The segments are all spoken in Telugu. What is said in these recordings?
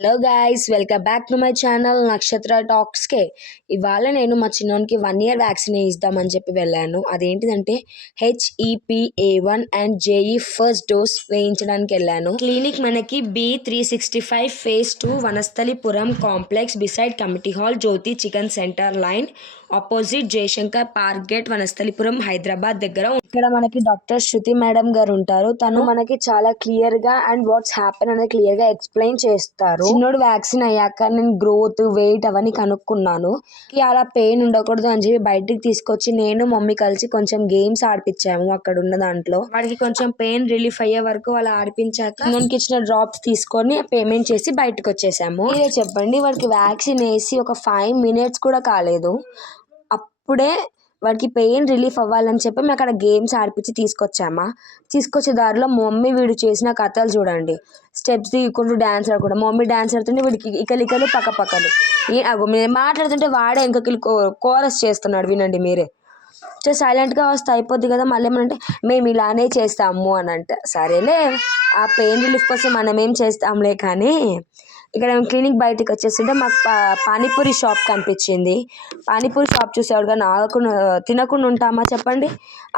Hello guys, welcome back to my channel నక్షత్ర టాక్స్కే. ఇవాళ నేను మా చిన్నోనికి 1 year వ్యాక్సిన్ ఇద్దామని చెప్పి వెళ్ళాను. అదేంటిదంటే HEPA1 and JE first dose వేయించడానికి వెళ్ళాను. క్లినిక్ మనకి B365 phase 2 Vanasthalipuram complex beside committee hall, Jyothi chicken centre line opposite Jayashankar park gate, Vanasthalipuram, Hyderabad దగ్గర. ఇక్కడ మనకి డాక్టర్ శృతి మేడం గారు ఉంటారు. తను మనకి చాలా క్లియర్ గా అండ్ వాట్స్ హ్యాపెన్ అనేది క్లియర్ గా ఎక్స్ప్లెయిన్ చేస్తారు. చిన్నోడు వ్యాక్సిన్ అయ్యాక నేను గ్రోత్, వెయిట్ అవన్నీ కనుక్కున్నాను. అలా పెయిన్ ఉండకూడదు అని చెప్పి బయటికి తీసుకొచ్చి నేను మమ్మీ కలిసి కొంచెం గేమ్స్ ఆడిపించాము. అక్కడ ఉన్న దాంట్లో వాడికి కొంచెం పెయిన్ రిలీఫ్ అయ్యే వరకు అలా ఆడిపించాక మనకి ఇచ్చిన డ్రాప్స్ తీసుకొని పేమెంట్ చేసి బయటకు వచ్చేసాము. మీరే చెప్పండి, వాడికి వ్యాక్సిన్ వేసి ఒక 5 minutes కూడా కాలేదు, అప్పుడే వాడికి పెయిన్ రిలీఫ్ అవ్వాలని చెప్పి మేము అక్కడ గేమ్స్ ఆడిపించి తీసుకొచ్చే దారిలో మమ్మీ వీడు చేసిన కథలు చూడండి. స్టెప్స్ దిగుకుంటూ డ్యాన్స్ ఆడకుండా, మమ్మీ డ్యాన్స్ ఆడుతుంటే వీడికి ఇకలికలు పక్కపక్కలు. నేను మాట్లాడుతుంటే వాడే ఇంకొకరు కోరస్ చేస్తున్నాడు, వినండి మీరే. సైలెంట్గా వస్తే అయిపోద్ది కదా, మళ్ళీ ఏమంటే మేము ఇలానే చేస్తాము అని అంటే, సరేలే ఆ పెయిన్ రిలీఫ్ కోసం మనం ఏం చేస్తాంలే. కానీ ఇక్కడ మేము క్లినిక్ బయటకు వచ్చేస్తుంటే మాకు పానీపూరి షాప్ కనిపించింది. పానీపూరి షాప్ చూసేవాడుగా తినకుండా ఉంటామా చెప్పండి.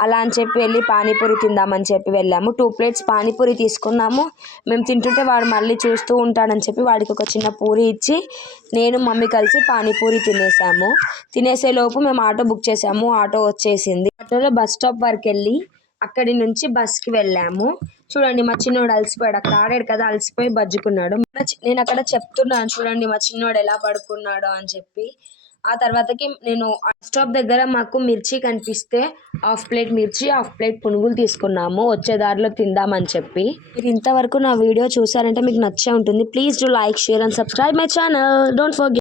అలా అని చెప్పి వెళ్ళి పానీపూరి తిందామని చెప్పి వెళ్ళాము. 2 plates పానీపూరి తీసుకున్నాము. మేము తింటుంటే వాడు మళ్ళీ చూస్తూ ఉంటాడని చెప్పి వాడికి ఒక చిన్న పూరి ఇచ్చి నేను మమ్మీ కలిసి పానీపూరి తినేసాము. తినేసేలోపు మేము ఆటో బుక్ చేసాము. ఆటో వచ్చేసింది. ఆటోలో బస్ స్టాప్ వరకు వెళ్ళి అక్కడి నుంచి బస్కి వెళ్ళాము. చూడండి, మా చిన్నోడు అలసిపోయాడు. అక్కడ ఆడాడు కదా, అలసిపోయి బజ్జుకున్నాడు. నేను అక్కడ చెప్తున్నాను చూడండి మా చిన్నోడు ఎలా పడుకున్నాడో అని చెప్పి. ఆ తర్వాతకి నేను స్టాప్ దగ్గర మాకు మిర్చి కనిపిస్తే 1/2 plate మిర్చి, 1/2 plate పునుగులు తీసుకున్నాము వచ్చే దారిలో తిందామని చెప్పి. మీరు ఇంతవరకు నా వీడియో చూసారంటే మీకు నచ్చే ఉంటుంది. Please do like, share and subscribe my channel. Don't forget.